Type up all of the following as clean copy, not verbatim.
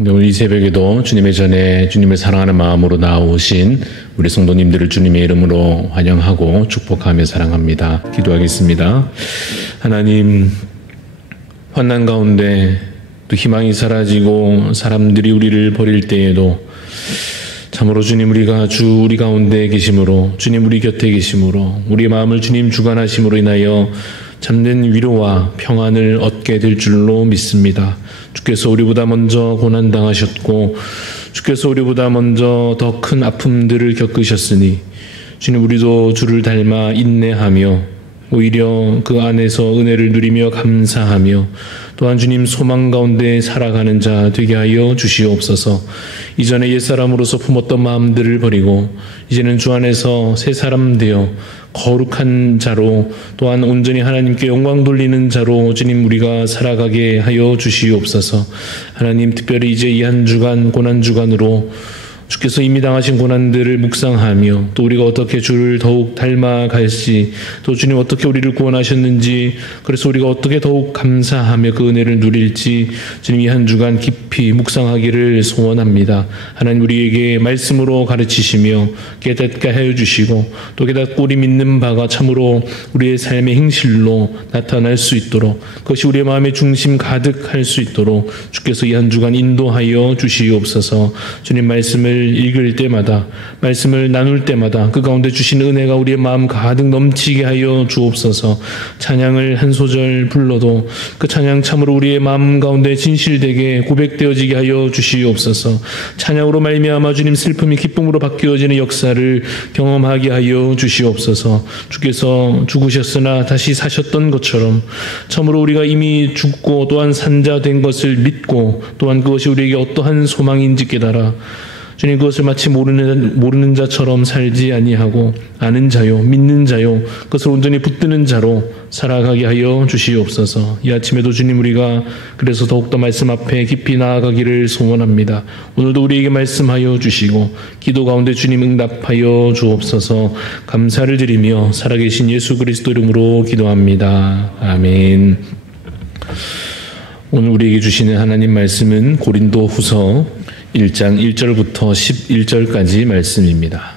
오늘 이 새벽에도 주님의 전에 주님을 사랑하는 마음으로 나오신 우리 성도님들을 주님의 이름으로 환영하고 축복하며 사랑합니다. 기도하겠습니다. 하나님, 환난 가운데 또 희망이 사라지고 사람들이 우리를 버릴 때에도 참으로 주님, 우리가 주 우리 가운데 계심으로, 주님 우리 곁에 계심으로, 우리의 마음을 주님 주관하심으로 인하여 참된 위로와 평안을 얻게 될 줄로 믿습니다. 주께서 우리보다 먼저 고난당하셨고 주께서 우리보다 먼저 더 큰 아픔들을 겪으셨으니 주님, 우리도 주를 닮아 인내하며 오히려 그 안에서 은혜를 누리며 감사하며 또한 주님 소망 가운데 살아가는 자 되게 하여 주시옵소서. 이전에 옛사람으로서 품었던 마음들을 버리고 이제는 주 안에서 새 사람 되어 거룩한 자로 또한 온전히 하나님께 영광 돌리는 자로 주님 우리가 살아가게 하여 주시옵소서. 하나님, 특별히 이제 이 한 주간 고난주간으로 주께서 이미 당하신 고난들을 묵상하며 또 우리가 어떻게 주를 더욱 닮아갈지, 또 주님 어떻게 우리를 구원하셨는지, 그래서 우리가 어떻게 더욱 감사하며 그 은혜를 누릴지 주님 이 한 주간 깊이 묵상하기를 소원합니다. 하나님, 우리에게 말씀으로 가르치시며 깨닫게 하여 주시고 또 깨닫고 우리 믿는 바가 참으로 우리의 삶의 행실로 나타날 수 있도록, 그것이 우리의 마음의 중심 가득할 수 있도록 주께서 이 한 주간 인도하여 주시옵소서. 주님, 말씀을 읽을 때마다, 말씀을 나눌 때마다 그 가운데 주신 은혜가 우리의 마음 가득 넘치게 하여 주옵소서. 찬양을 한 소절 불러도 그 찬양 참으로 우리의 마음 가운데 진실되게 고백되어지게 하여 주시옵소서. 찬양으로 말미암아 주님 슬픔이 기쁨으로 바뀌어지는 역사를 경험하게 하여 주시옵소서. 주께서 죽으셨으나 다시 사셨던 것처럼 참으로 우리가 이미 죽고 또한 산자 된 것을 믿고 또한 그것이 우리에게 어떠한 소망인지 깨달아 주님, 그것을 마치 모르는 자처럼 살지 아니하고 아는 자요, 믿는 자요, 그것을 온전히 붙드는 자로 살아가게 하여 주시옵소서. 이 아침에도 주님, 우리가 그래서 더욱더 말씀 앞에 깊이 나아가기를 소원합니다. 오늘도 우리에게 말씀하여 주시고 기도 가운데 주님 응답하여 주옵소서. 감사를 드리며 살아계신 예수 그리스도 이름으로 기도합니다. 아멘. 오늘 우리에게 주시는 하나님 말씀은 고린도 후서 1장 1절부터 11절까지 말씀입니다.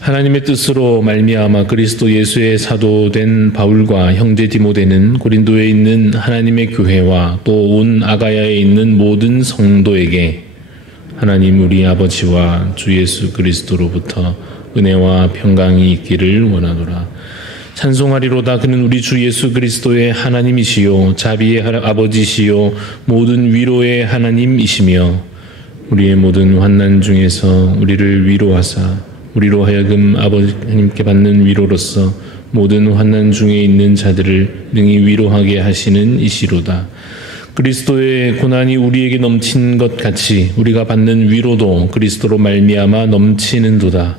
하나님의 뜻으로 말미암아 그리스도 예수의 사도된 바울과 형제 디모데는 고린도에 있는 하나님의 교회와 또 온 아가야에 있는 모든 성도에게 하나님 우리 아버지와 주 예수 그리스도로부터 은혜와 평강이 있기를 원하노라. 찬송하리로다. 그는 우리 주 예수 그리스도의 하나님이시요 자비의 아버지시요 모든 위로의 하나님이시며 우리의 모든 환난 중에서 우리를 위로하사 우리로 하여금 아버지 하나님께 받는 위로로서 모든 환난 중에 있는 자들을 능히 위로하게 하시는 이시로다. 그리스도의 고난이 우리에게 넘친 것 같이 우리가 받는 위로도 그리스도로 말미암아 넘치는도다.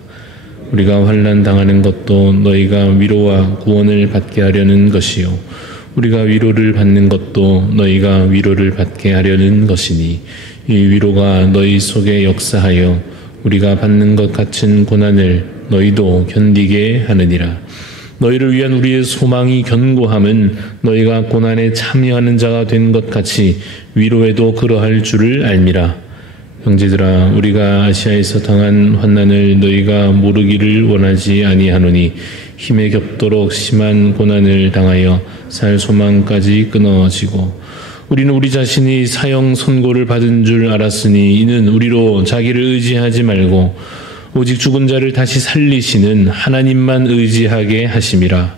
우리가 환난 당하는 것도 너희가 위로와 구원을 받게 하려는 것이요 우리가 위로를 받는 것도 너희가 위로를 받게 하려는 것이니 이 위로가 너희 속에 역사하여 우리가 받는 것 같은 고난을 너희도 견디게 하느니라. 너희를 위한 우리의 소망이 견고함은 너희가 고난에 참여하는 자가 된 것 같이 위로에도 그러할 줄을 알미라. 형제들아, 우리가 아시아에서 당한 환난을 너희가 모르기를 원하지 아니하노니 힘에 겹도록 심한 고난을 당하여 살 소망까지 끊어지고 우리는 우리 자신이 사형 선고를 받은 줄 알았으니 이는 우리로 자기를 의지하지 말고 오직 죽은 자를 다시 살리시는 하나님만 의지하게 하심이라.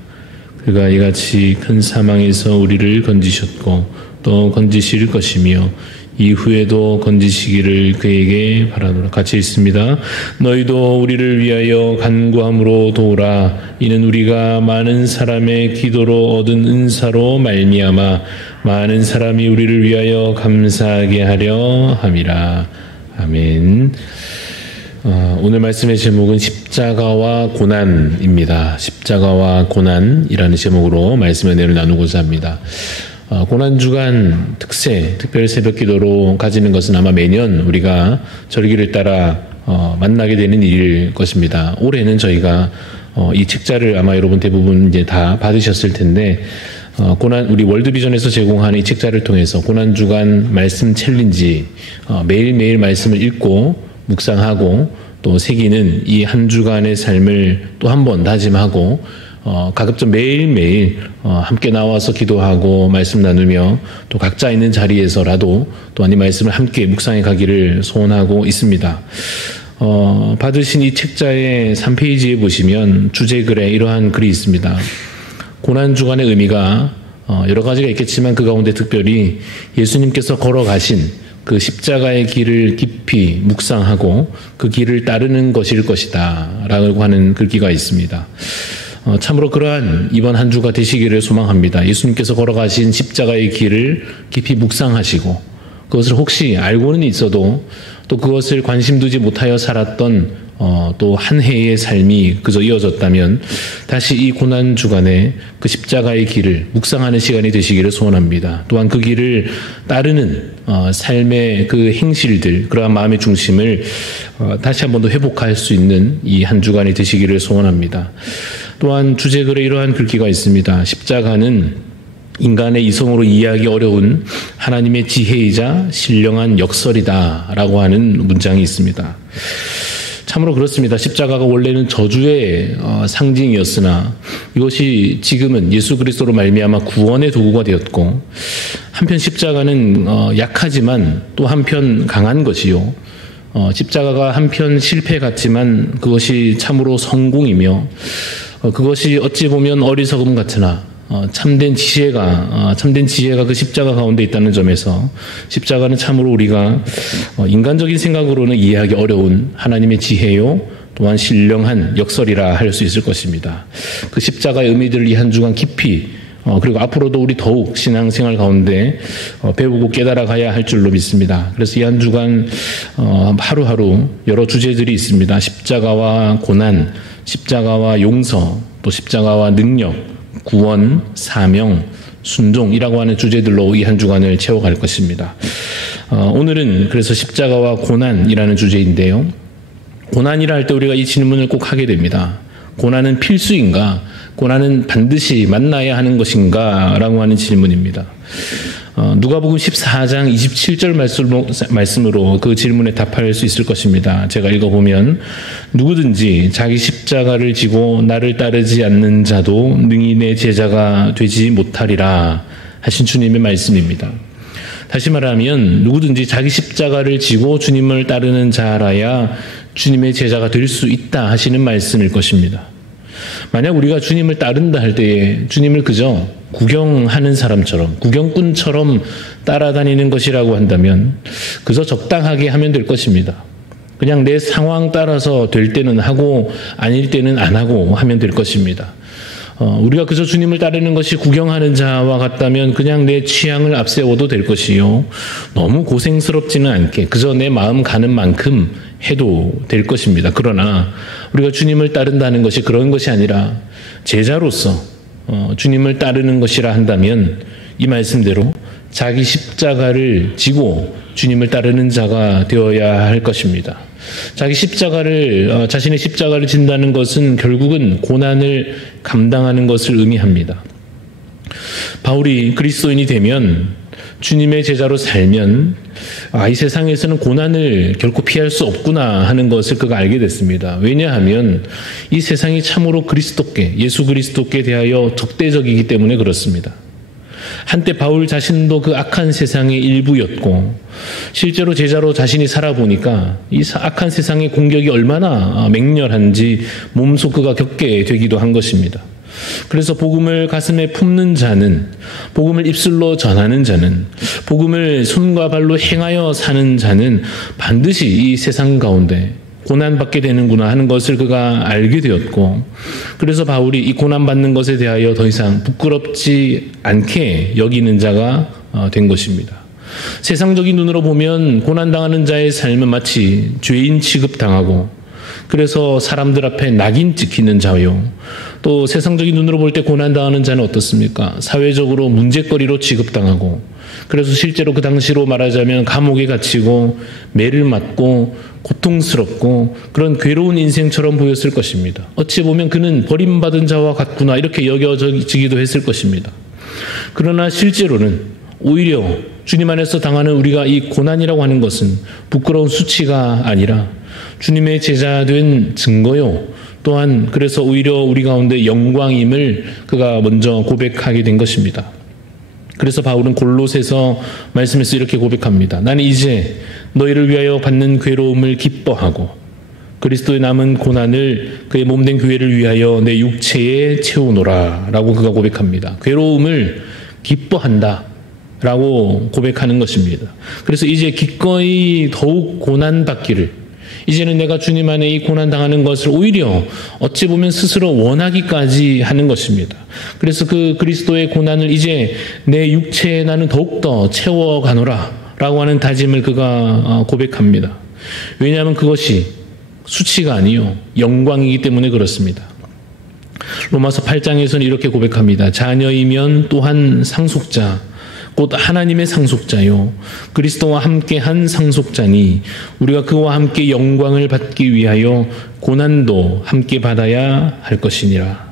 그가 이같이 큰 사망에서 우리를 건지셨고 또 건지실 것이며 이후에도 건지시기를 그에게 바라노라. 같이 읽습니다. 너희도 우리를 위하여 간구함으로 도우라. 이는 우리가 많은 사람의 기도로 얻은 은사로 말미암아 많은 사람이 우리를 위하여 감사하게 하려 함이라. 아멘. 오늘 말씀의 제목은 십자가와 고난입니다. 십자가와 고난이라는 제목으로 말씀의 은혜를 나누고자 합니다. 고난주간 특세, 특별 새벽기도로 가지는 것은 아마 매년 우리가 절기를 따라 만나게 되는 일일 것입니다. 올해는 저희가 이 책자를 아마 여러분 대부분 이제 다 받으셨을 텐데 우리 월드비전에서 제공하는 이 책자를 통해서 고난주간 말씀 챌린지, 매일매일 말씀을 읽고 묵상하고 또 새기는 이 한 주간의 삶을 또 한 번 다짐하고 가급적 매일매일 함께 나와서 기도하고 말씀 나누며 또 각자 있는 자리에서라도 또한 이 말씀을 함께 묵상해 가기를 소원하고 있습니다. 받으신 이 책자의 3페이지에 보시면 주제글에 이러한 글이 있습니다. 고난주간의 의미가 여러 가지가 있겠지만 그 가운데 특별히 예수님께서 걸어가신 그 십자가의 길을 깊이 묵상하고 그 길을 따르는 것일 것이다 라고 하는 글귀가 있습니다. 참으로 그러한 이번 한 주가 되시기를 소망합니다. 예수님께서 걸어가신 십자가의 길을 깊이 묵상하시고 그것을 혹시 알고는 있어도 또 그것을 관심 두지 못하여 살았던 또 한 해의 삶이 그저 이어졌다면 다시 이 고난 주간에 그 십자가의 길을 묵상하는 시간이 되시기를 소원합니다. 또한 그 길을 따르는 삶의 그 행실들, 그러한 마음의 중심을 다시 한 번 더 회복할 수 있는 이 한 주간이 되시기를 소원합니다. 또한 주제글에 이러한 글귀가 있습니다. 십자가는 인간의 이성으로 이해하기 어려운 하나님의 지혜이자 신령한 역설이다 라고 하는 문장이 있습니다. 참으로 그렇습니다. 십자가가 원래는 저주의 상징이었으나 이것이 지금은 예수 그리스도로 말미암아 구원의 도구가 되었고 한편 십자가는 약하지만 또 한편 강한 것이요. 십자가가 한편 실패 같지만 그것이 참으로 성공이며 그것이 어찌 보면 어리석음 같으나 참된 지혜가 그 십자가 가운데 있다는 점에서 십자가는 참으로 우리가 인간적인 생각으로는 이해하기 어려운 하나님의 지혜요 또한 신령한 역설이라 할 수 있을 것입니다. 그 십자가의 의미들을 이 한 주간 깊이 그리고 앞으로도 우리 더욱 신앙생활 가운데 배우고 깨달아 가야 할 줄로 믿습니다. 그래서 이 한 주간 하루하루 여러 주제들이 있습니다. 십자가와 고난, 십자가와 용서, 또 십자가와 능력, 구원, 사명, 순종이라고 하는 주제들로 이 한 주간을 채워갈 것입니다. 오늘은 그래서 십자가와 고난이라는 주제인데요. 고난이라 할 때 우리가 이 질문을 꼭 하게 됩니다. 고난은 필수인가? 고난은 반드시 만나야 하는 것인가? 라고 하는 질문입니다. 누가복음 14장 27절 말씀으로 그 질문에 답할 수 있을 것입니다. 제가 읽어보면 누구든지 자기 십자가를 지고 나를 따르지 않는 자도 능히 내 제자가 되지 못하리라 하신 주님의 말씀입니다. 다시 말하면 누구든지 자기 십자가를 지고 주님을 따르는 자라야 주님의 제자가 될 수 있다 하시는 말씀일 것입니다. 만약 우리가 주님을 따른다 할 때에 주님을 그저 구경하는 사람처럼 구경꾼처럼 따라다니는 것이라고 한다면 그저 적당하게 하면 될 것입니다. 그냥 내 상황 따라서 될 때는 하고 아닐 때는 안 하고 하면 될 것입니다. 우리가 그저 주님을 따르는 것이 구경하는 자와 같다면 그냥 내 취향을 앞세워도 될 것이요. 너무 고생스럽지는 않게 그저 내 마음 가는 만큼 해도 될 것입니다. 그러나 우리가 주님을 따른다는 것이 그런 것이 아니라 제자로서 주님을 따르는 것이라 한다면 이 말씀대로 자기 십자가를 지고 주님을 따르는 자가 되어야 할 것입니다. 자신의 십자가를 진다는 것은 결국은 고난을 감당하는 것을 의미합니다. 바울이 그리스도인이 되면 주님의 제자로 살면 이 세상에서는 고난을 결코 피할 수 없구나 하는 것을 그가 알게 됐습니다. 왜냐하면 이 세상이 참으로 예수 그리스도께 대하여 적대적이기 때문에 그렇습니다. 한때 바울 자신도 그 악한 세상의 일부였고 실제로 제자로 자신이 살아보니까 이 악한 세상의 공격이 얼마나 맹렬한지 몸소 그가 겪게 되기도 한 것입니다. 그래서 복음을 가슴에 품는 자는, 복음을 입술로 전하는 자는, 복음을 손과 발로 행하여 사는 자는 반드시 이 세상 가운데 고난받게 되는구나 하는 것을 그가 알게 되었고, 그래서 바울이 이 고난받는 것에 대하여 더 이상 부끄럽지 않게 여기는 자가 된 것입니다. 세상적인 눈으로 보면 고난당하는 자의 삶은 마치 죄인 취급당하고 그래서 사람들 앞에 낙인 찍히는 자요. 또 세상적인 눈으로 볼 때 고난당하는 자는 어떻습니까? 사회적으로 문제거리로 취급당하고 그래서 실제로 그 당시로 말하자면 감옥에 갇히고 매를 맞고 고통스럽고 그런 괴로운 인생처럼 보였을 것입니다. 어찌 보면 그는 버림받은 자와 같구나 이렇게 여겨지기도 했을 것입니다. 그러나 실제로는 오히려 주님 안에서 당하는 우리가 이 고난이라고 하는 것은 부끄러운 수치가 아니라 주님의 제자된 증거요. 또한 그래서 오히려 우리 가운데 영광임을 그가 먼저 고백하게 된 것입니다. 그래서 바울은 골로새서 말씀에서 이렇게 고백합니다. 나는 이제 너희를 위하여 받는 괴로움을 기뻐하고 그리스도의 남은 고난을 그의 몸된 교회를 위하여 내 육체에 채우노라 라고 그가 고백합니다. 괴로움을 기뻐한다 라고 고백하는 것입니다. 그래서 이제 기꺼이 더욱 고난받기를, 이제는 내가 주님 안에 이 고난당하는 것을 오히려 어찌 보면 스스로 원하기까지 하는 것입니다. 그래서 그 그리스도의 고난을 이제 내 육체에 나는 더욱더 채워가노라 라고 하는 다짐을 그가 고백합니다. 왜냐하면 그것이 수치가 아니요 영광이기 때문에 그렇습니다. 로마서 8장에서는 이렇게 고백합니다. 자녀이면 또한 상속자 곧 하나님의 상속자요 그리스도와 함께한 상속자니 우리가 그와 함께 영광을 받기 위하여 고난도 함께 받아야 할 것이니라.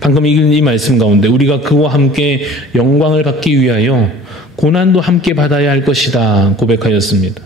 방금 읽은 이 말씀 가운데 우리가 그와 함께 영광을 받기 위하여 고난도 함께 받아야 할 것이다 고백하였습니다.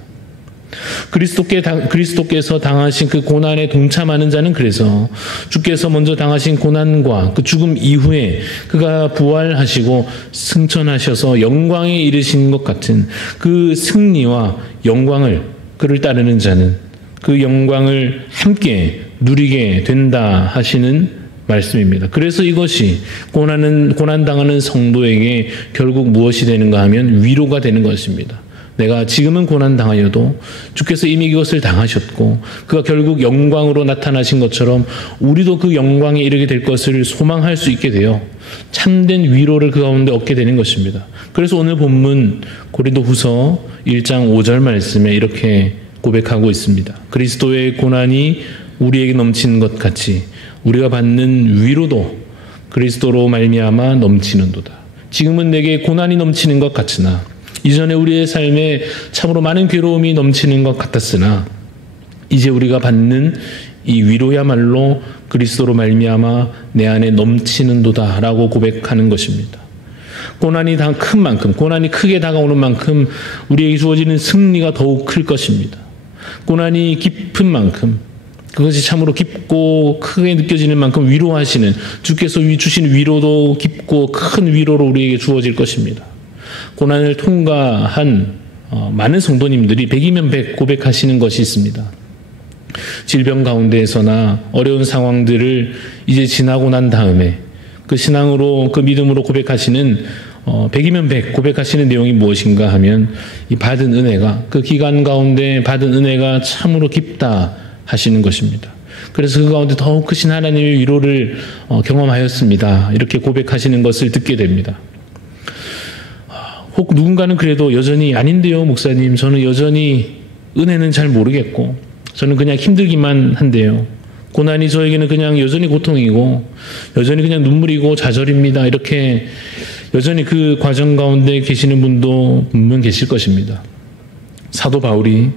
그리스도께서 당하신 그 고난에 동참하는 자는 그래서 주께서 먼저 당하신 고난과 그 죽음 이후에 그가 부활하시고 승천하셔서 영광에 이르신 것 같은 그 승리와 영광을 그를 따르는 자는 그 영광을 함께 누리게 된다 하시는 말씀입니다. 그래서 이것이 고난당하는 성도에게 결국 무엇이 되는가 하면 위로가 되는 것입니다. 내가 지금은 고난당하여도 주께서 이미 이것을 당하셨고 그가 결국 영광으로 나타나신 것처럼 우리도 그 영광에 이르게 될 것을 소망할 수 있게 되어 참된 위로를 그 가운데 얻게 되는 것입니다. 그래서 오늘 본문 고린도후서 1장 5절 말씀에 이렇게 고백하고 있습니다. 그리스도의 고난이 우리에게 넘치는 것 같이 우리가 받는 위로도 그리스도로 말미암아 넘치는도다. 지금은 내게 고난이 넘치는 것 같으나 이전에 우리의 삶에 참으로 많은 괴로움이 넘치는 것 같았으나 이제 우리가 받는 이 위로야말로 그리스도로 말미암아 내 안에 넘치는도다라고 고백하는 것입니다. 고난이 큰 만큼, 고난이 크게 다가오는 만큼 우리에게 주어지는 승리가 더욱 클 것입니다. 고난이 깊은 만큼 그것이 참으로 깊고 크게 느껴지는 만큼 위로하시는 주께서 주신 위로도 깊고 큰 위로로 우리에게 주어질 것입니다. 고난을 통과한 많은 성도님들이 100이면 100 고백하시는 것이 있습니다. 질병 가운데에서나 어려운 상황들을 이제 지나고 난 다음에 그 신앙으로 그 믿음으로 고백하시는 100이면 100 고백하시는 내용이 무엇인가 하면 이 받은 은혜가 그 기간 가운데 받은 은혜가 참으로 깊다 하시는 것입니다. 그래서 그 가운데 더욱 크신 하나님의 위로를 경험하였습니다. 이렇게 고백하시는 것을 듣게 됩니다. 혹 누군가는 그래도 여전히 아닌데요 목사님 저는 여전히 은혜는 잘 모르겠고 저는 그냥 힘들기만 한데요. 고난이 저에게는 그냥 여전히 고통이고 여전히 그냥 눈물이고 좌절입니다. 이렇게 여전히 그 과정 가운데 계시는 분도 분명 계실 것입니다. 사도 바울이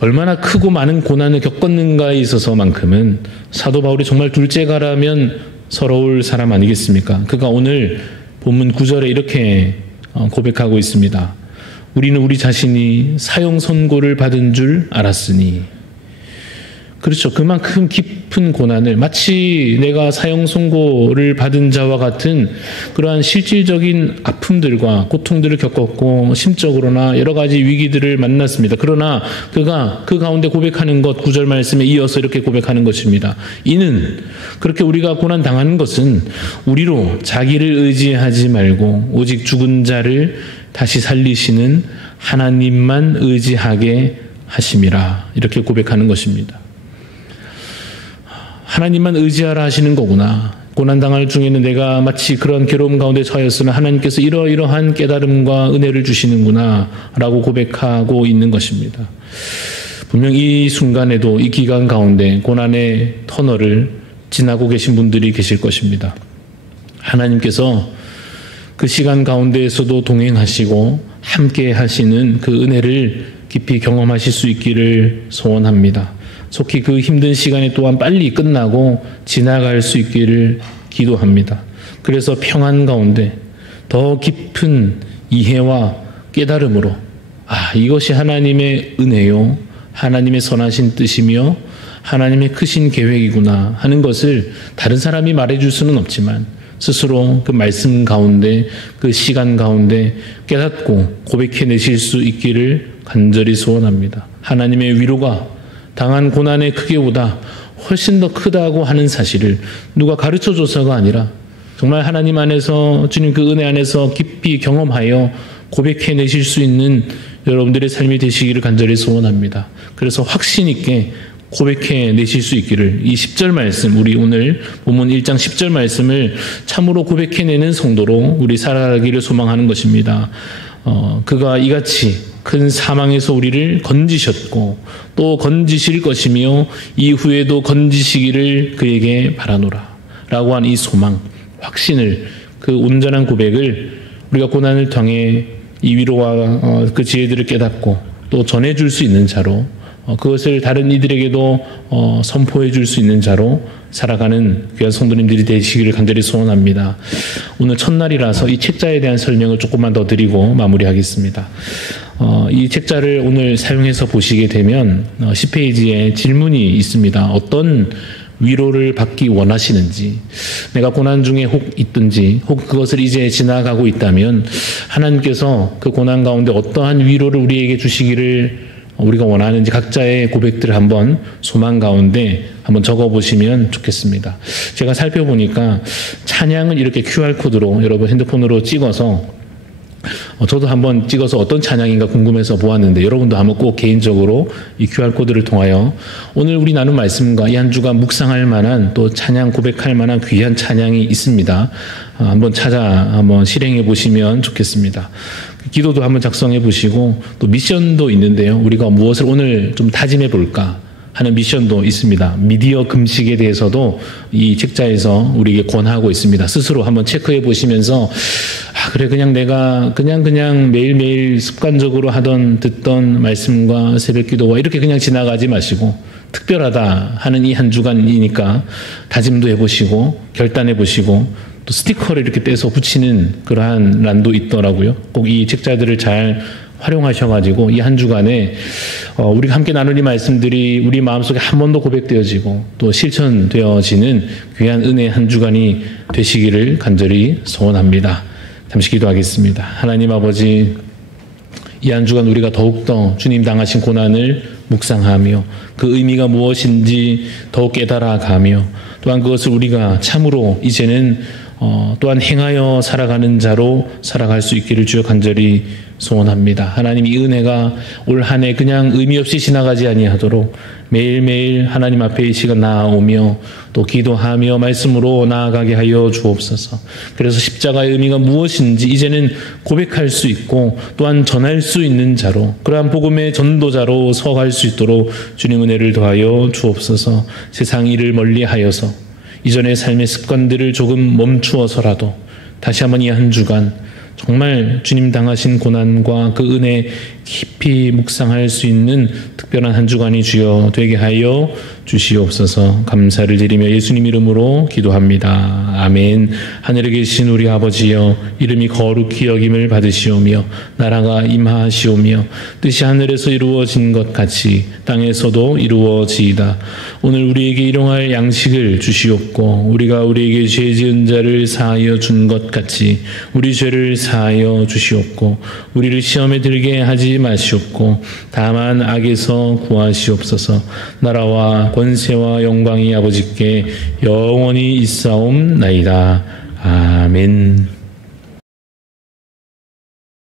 얼마나 크고 많은 고난을 겪었는가에 있어서만큼은 사도 바울이 정말 둘째가라면 서러울 사람 아니겠습니까? 그가 오늘 본문 9절에 이렇게 고백하고 있습니다. 우리는 우리 자신이 사형 선고를 받은 줄 알았으니. 그렇죠. 그만큼 깊은 고난을 마치 내가 사형 선고를 받은 자와 같은 그러한 실질적인 아픔들과 고통들을 겪었고 심적으로나 여러 가지 위기들을 만났습니다. 그러나 그가 그 가운데 고백하는 것 9절 말씀에 이어서 이렇게 고백하는 것입니다. 이는 그렇게 우리가 고난 당하는 것은 우리로 자기를 의지하지 말고 오직 죽은 자를 다시 살리시는 하나님만 의지하게 하심이라. 이렇게 고백하는 것입니다. 하나님만 의지하라 하시는 거구나. 고난당할 중에는 내가 마치 그런 괴로움 가운데 처하였으나 하나님께서 이러이러한 깨달음과 은혜를 주시는구나 라고 고백하고 있는 것입니다. 분명 이 순간에도 이 기간 가운데 고난의 터널을 지나고 계신 분들이 계실 것입니다. 하나님께서 그 시간 가운데에서도 동행하시고 함께 하시는 그 은혜를 깊이 경험하실 수 있기를 소원합니다. 속히 그 힘든 시간이 또한 빨리 끝나고 지나갈 수 있기를 기도합니다. 그래서 평안 가운데 더 깊은 이해와 깨달음으로 이것이 하나님의 은혜요, 하나님의 선하신 뜻이며 하나님의 크신 계획이구나 하는 것을 다른 사람이 말해줄 수는 없지만 스스로 그 말씀 가운데, 그 시간 가운데 깨닫고 고백해내실 수 있기를 간절히 소원합니다. 하나님의 위로가 당한 고난의 크기보다 훨씬 더 크다고 하는 사실을 누가 가르쳐줘서가 아니라 정말 하나님 안에서, 주님 그 은혜 안에서 깊이 경험하여 고백해내실 수 있는 여러분들의 삶이 되시기를 간절히 소원합니다. 그래서 확신 있게 고백해내실 수 있기를, 이 10절 말씀, 우리 오늘 본문 1장 10절 말씀을 참으로 고백해내는 성도로 우리 살아가기를 소망하는 것입니다. 그가 이같이 큰 사망에서 우리를 건지셨고 또 건지실 것이며 이후에도 건지시기를 그에게 바라노라 라고 한 이 소망, 확신을, 그 온전한 고백을 우리가 고난을 통해 이 위로와 그 지혜들을 깨닫고 또 전해줄 수 있는 자로, 그것을 다른 이들에게도 선포해 줄 수 있는 자로 살아가는 귀한 성도님들이 되시기를 간절히 소원합니다. 오늘 첫날이라서 이 책자에 대한 설명을 조금만 더 드리고 마무리하겠습니다. 이 책자를 오늘 사용해서 보시게 되면 10페이지에 질문이 있습니다. 어떤 위로를 받기 원하시는지, 내가 고난 중에 혹 있든지 혹 그것을 이제 지나가고 있다면 하나님께서 그 고난 가운데 어떠한 위로를 우리에게 주시기를 우리가 원하는지 각자의 고백들을 한번 소망 가운데 한번 적어보시면 좋겠습니다. 제가 살펴보니까 찬양을 이렇게 QR코드로 여러분 핸드폰으로 찍어서 저도 한번 찍어서 어떤 찬양인가 궁금해서 보았는데 여러분도 한번 꼭 개인적으로 이 QR코드를 통하여 오늘 우리 나눈 말씀과 이 한 주간 묵상할 만한 또 찬양 고백할 만한 귀한 찬양이 있습니다. 한번 한번 실행해 보시면 좋겠습니다. 기도도 한번 작성해 보시고 또 미션도 있는데요. 우리가 무엇을 오늘 좀 다짐해 볼까 하는 미션도 있습니다. 미디어 금식에 대해서도 이 책자에서 우리에게 권하고 있습니다. 스스로 한번 체크해 보시면서 그래 그냥 내가 그냥 매일매일 습관적으로 듣던 말씀과 새벽기도와 이렇게 그냥 지나가지 마시고 특별하다 하는 이 한 주간이니까 다짐도 해보시고 결단해 보시고 또 스티커를 이렇게 떼서 붙이는 그러한 란도 있더라고요. 꼭 이 책자들을 잘 활용하셔가지고 이 한 주간에 우리가 함께 나눈 이 말씀들이 우리 마음속에 한 번 더 고백되어지고 또 실천되어지는 귀한 은혜의 한 주간이 되시기를 간절히 소원합니다. 잠시 기도하겠습니다. 하나님 아버지, 이 한 주간 우리가 더욱더 주님 당하신 고난을 묵상하며 그 의미가 무엇인지 더욱 깨달아가며 또한 그것을 우리가 참으로 이제는 또한 행하여 살아가는 자로 살아갈 수 있기를 주여 간절히 소원합니다. 하나님, 이 은혜가 올 한 해 그냥 의미 없이 지나가지 아니하도록 매일매일 하나님 앞에 이 시간 나아오며 또 기도하며 말씀으로 나아가게 하여 주옵소서. 그래서 십자가의 의미가 무엇인지 이제는 고백할 수 있고 또한 전할 수 있는 자로, 그러한 복음의 전도자로 서갈 수 있도록 주님 은혜를 더하여 주옵소서. 세상 일을 멀리하여서 이전의 삶의 습관들을 조금 멈추어서라도 다시 한번 이 한 주간 정말 주님 당하신 고난과 그 은혜 깊이 묵상할 수 있는 특별한 한 주간이 주여 되게 하여 주시옵소서. 감사를 드리며 예수님 이름으로 기도합니다. 아멘. 하늘에 계신 우리 아버지여, 이름이 거룩히 여김을 받으시오며 나라가 임하시오며 뜻이 하늘에서 이루어진 것 같이 땅에서도 이루어지이다. 오늘 우리에게 일용할 양식을 주시옵고 우리가 우리에게 죄 지은 자를 사하여 준 것 같이 우리 죄를 사하여 주시옵고 우리를 시험에 들게 하지 마시옵고 다만 악에서 구하시옵소서. 나라와 권세와 영광이 아버지께 영원히 있사옵나이다. 아멘.